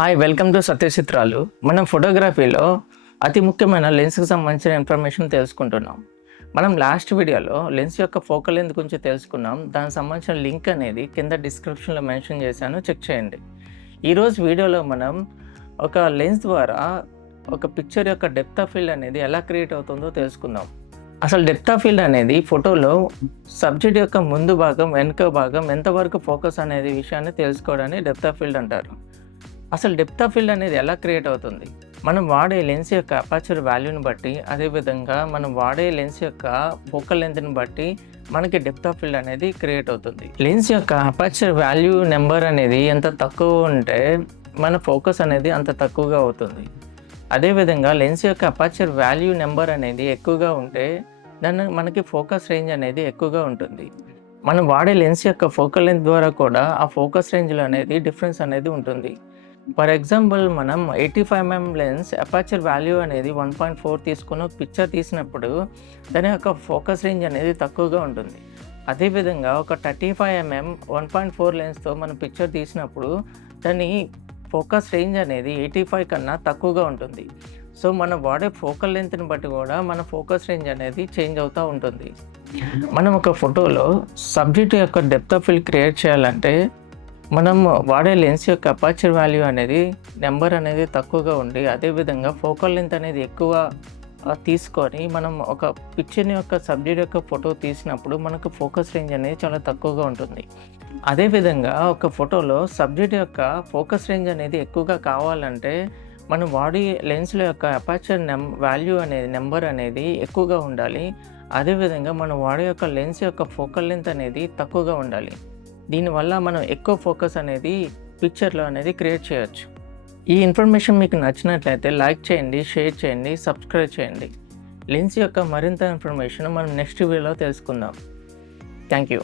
Hi, welcome to సత్యచిత్రాలు. మనం ఫోటోగ్రఫీలో అతి ముఖ్యమైన లెన్స్కి సంబంధించిన ఇన్ఫర్మేషన్ తెలుసుకుంటున్నాం. మనం లాస్ట్ వీడియోలో లెన్స్ యొక్క ఫోకల్ లెంత్ గురించి తెలుసుకున్నాం. దానికి సంబంధించిన లింక్ అనేది కింద డిస్క్రిప్షన్లో మెన్షన్ చేశాను, చెక్ చేయండి. ఈరోజు వీడియోలో మనం ఒక లెన్స్ ద్వారా ఒక పిక్చర్ యొక్క డెప్త్ ఆఫ్ ఫీల్డ్ అనేది ఎలా క్రియేట్ అవుతుందో తెలుసుకుందాం. అసలు డెప్త్ ఆఫ్ ఫీల్డ్ అనేది ఫోటోలో సబ్జెక్ట్ యొక్క ముందు భాగం, వెనుక భాగం ఎంతవరకు ఫోకస్ అనేది విషయాన్ని తెలుసుకోవడాన్ని డెప్త్ ఆఫ్ ఫీల్డ్ అంటారు. అసలు డెప్త్ ఆఫ్ ఫీల్డ్ అనేది ఎలా క్రియేట్ అవుతుంది? మనం వాడే లెన్స్ యొక్క అపర్చర్ వాల్యూని బట్టి, అదేవిధంగా మనం వాడే లెన్స్ యొక్క ఫోకల్ లెంత్ని బట్టి మనకి డెప్త్ ఆఫ్ ఫీల్డ్ అనేది క్రియేట్ అవుతుంది. లెన్స్ యొక్క అపర్చర్ వాల్యూ నెంబర్ అనేది ఎంత తక్కువ ఉంటే మన ఫోకస్ అనేది అంత తక్కువగా అవుతుంది. అదేవిధంగా లెన్స్ యొక్క అపర్చర్ వాల్యూ నెంబర్ అనేది ఎక్కువగా ఉంటే మనకి ఫోకస్ రేంజ్ అనేది ఎక్కువగా ఉంటుంది. మనం వాడే లెన్స్ యొక్క ఫోకల్ లెంత్ ద్వారా కూడా ఆ ఫోకస్ రేంజ్లో అనేది డిఫరెన్స్ అనేది ఉంటుంది. ఫర్ ఎగ్జాంపుల్, మనం 85mm లెన్స్ అపర్చర్ వాల్యూ అనేది 1.4 తీసుకుని ఒక పిక్చర్ తీసినప్పుడు దాని యొక్క ఫోకస్ రేంజ్ అనేది తక్కువగా ఉంటుంది. అదేవిధంగా ఒక 35mm 1.4 లెన్స్తో మనం పిక్చర్ తీసినప్పుడు దాని ఫోకస్ రేంజ్ అనేది 85 కన్నా తక్కువగా ఉంటుంది. సో మనం వాడే ఫోకల్ లెంత్ని బట్టి కూడా మన ఫోకస్ రేంజ్ అనేది చేంజ్ అవుతూ ఉంటుంది. మనం ఒక ఫోటోలో సబ్జెక్ట్ యొక్క డెప్త్ ఆఫ్ ఫీల్డ్ క్రియేట్ చేయాలంటే మనం వాడే లెన్స్ యొక్క అపర్చర్ వాల్యూ అనేది నెంబర్ అనేది తక్కువగా ఉండి, అదేవిధంగా ఫోకల్ లెంత్ అనేది ఎక్కువ తీసుకొని మనం ఒక పిక్చర్ యొక్క సబ్జెక్ట్ యొక్క ఫోటో తీసినప్పుడు మనకు ఫోకస్ రేంజ్ అనేది చాలా తక్కువగా ఉంటుంది. అదేవిధంగా ఒక ఫోటోలో సబ్జెక్ట్ యొక్క ఫోకస్ రేంజ్ అనేది ఎక్కువగా కావాలంటే మనం వాడే లెన్స్ల యొక్క అపర్చర్ వాల్యూ అనేది నెంబర్ అనేది ఎక్కువగా ఉండాలి. అదేవిధంగా మనం వాడే యొక్క లెన్స్ యొక్క ఫోకల్ లెంత్ అనేది తక్కువగా ఉండాలి. దీనివల్ల మనం ఎక్కువ ఫోకస్ అనేది పిక్చర్లో అనేది క్రియేట్ చేయొచ్చు. ఈ ఇన్ఫర్మేషన్ మీకు నచ్చినట్లయితే లైక్ చేయండి, షేర్ చేయండి, సబ్స్క్రైబ్ చేయండి. లెన్స్ యొక్క మరింత ఇన్ఫర్మేషన్ మనం నెక్స్ట్ వీడియోలో తెలుసుకుందాం. Thank you.